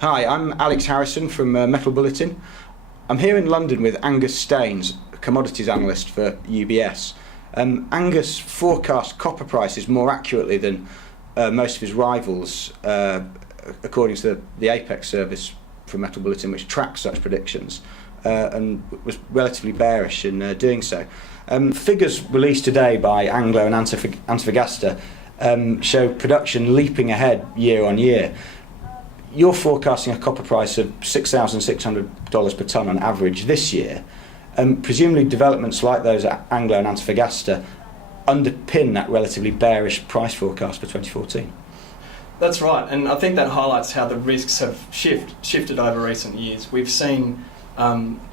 Hi, I'm Alex Harrison from Metal Bulletin. I'm here in London with Angus Staines, a commodities analyst for UBS. Angus forecast copper prices more accurately than most of his rivals, according to the Apex service from Metal Bulletin, which tracks such predictions, and was relatively bearish in doing so. Figures released today by Anglo and Antofagasta show production leaping ahead year on year. You're forecasting a copper price of $6,600 per tonne on average this year. Presumably developments like those at Anglo and Antofagasta underpin that relatively bearish price forecast for 2014. That's right, and I think that highlights how the risks have shifted over recent years. We've seen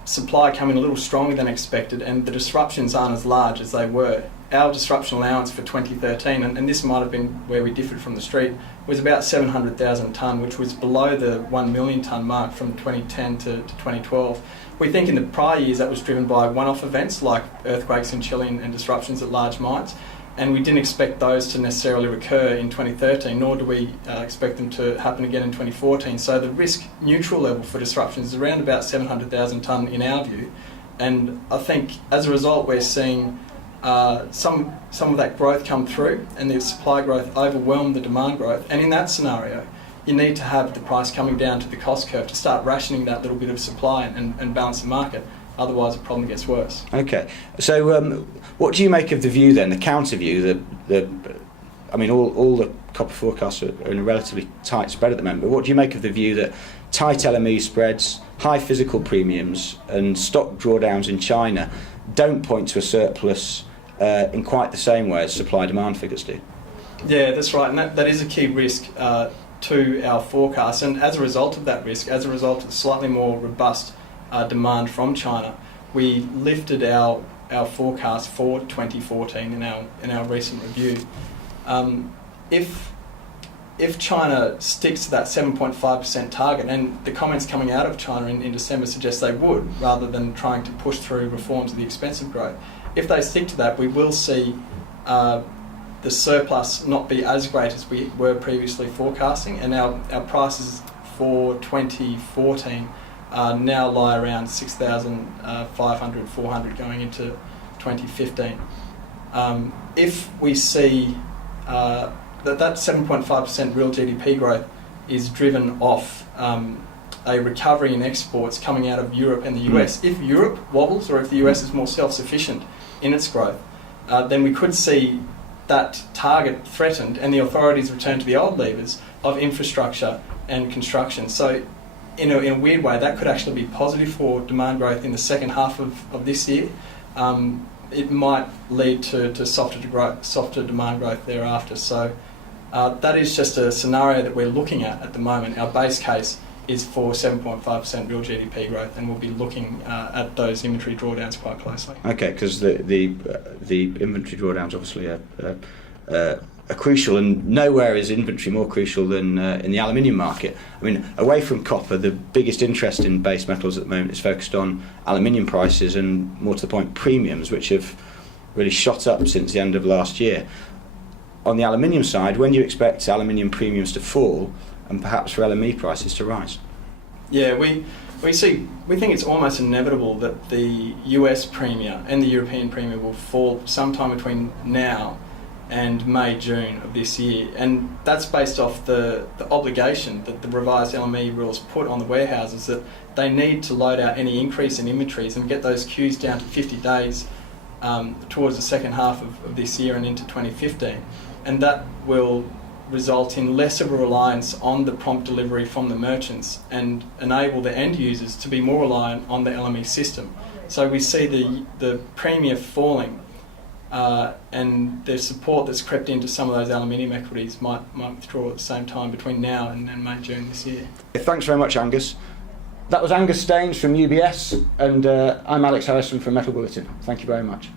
supply come in a little stronger than expected, and the disruptions aren't as large as they were. Our disruption allowance for 2013, and this might have been where we differed from the street, was about 700,000 tonne, which was below the 1 million tonne mark from 2010 to 2012. We think in the prior years that was driven by one-off events like earthquakes in Chile and disruptions at large mines, and we didn't expect those to necessarily recur in 2013, nor do we expect them to happen again in 2014. So the risk neutral level for disruptions is around about 700,000 tonne in our view, and I think as a result we're seeing some of that growth come through, and the supply growth overwhelm the demand growth. And in that scenario, you need to have the price coming down to the cost curve to start rationing that little bit of supply and balance the market. Otherwise, the problem gets worse. Okay, so what do you make of the view then, the counter view? All the copper forecasts are in a relatively tight spread at the moment. But what do you make of the view that tight LME spreads, high physical premiums, and stock drawdowns in China don't point to a surplus in quite the same way as supply-demand figures do? Yeah, that's right, and that is a key risk to our forecast. And as a result of that risk, as a result of slightly more robust demand from China, we lifted our forecast for 2014 in our recent review. If China sticks to that 7.5% target, and the comments coming out of China in December suggest they would, rather than trying to push through reforms of the expensive growth, if they stick to that, we will see the surplus not be as great as we were previously forecasting, and our prices for 2014 now lie around 6,500, 400 going into 2015. If we see that 7.5% real GDP growth is driven off a recovery in exports coming out of Europe and the US. If Europe wobbles, or if the US is more self-sufficient in its growth, then we could see that target threatened and the authorities return to the old levers of infrastructure and construction. So in a weird way, that could actually be positive for demand growth in the second half of this year. It might lead to softer demand growth thereafter. So that is just a scenario that we're looking at the moment. Our base case is for 7.5% real GDP growth, and we'll be looking at those inventory drawdowns quite closely. Okay, because the inventory drawdowns obviously are crucial, and nowhere is inventory more crucial than in the aluminium market. I mean, away from copper, the biggest interest in base metals at the moment is focused on aluminium prices, and more to the point, premiums, which have really shot up since the end of last year. On the aluminium side, when do you expect aluminium premiums to fall and perhaps for LME prices to rise? Yeah, we think it's almost inevitable that the US premium and the European premium will fall sometime between now and May, June of this year, and that's based off the obligation that the revised LME rules put on the warehouses, that they need to load out any increase in inventories and get those queues down to 50 days towards the second half of this year and into 2015, and that will result in less of a reliance on the prompt delivery from the merchants and enable the end users to be more reliant on the LME system. So we see the premium falling, and the support that's crept into some of those aluminium equities might withdraw at the same time between now and May, June this year. Thanks very much, Angus. That was Angus Staines from UBS, and I'm Alex Harrison from Metal Bulletin. Thank you very much.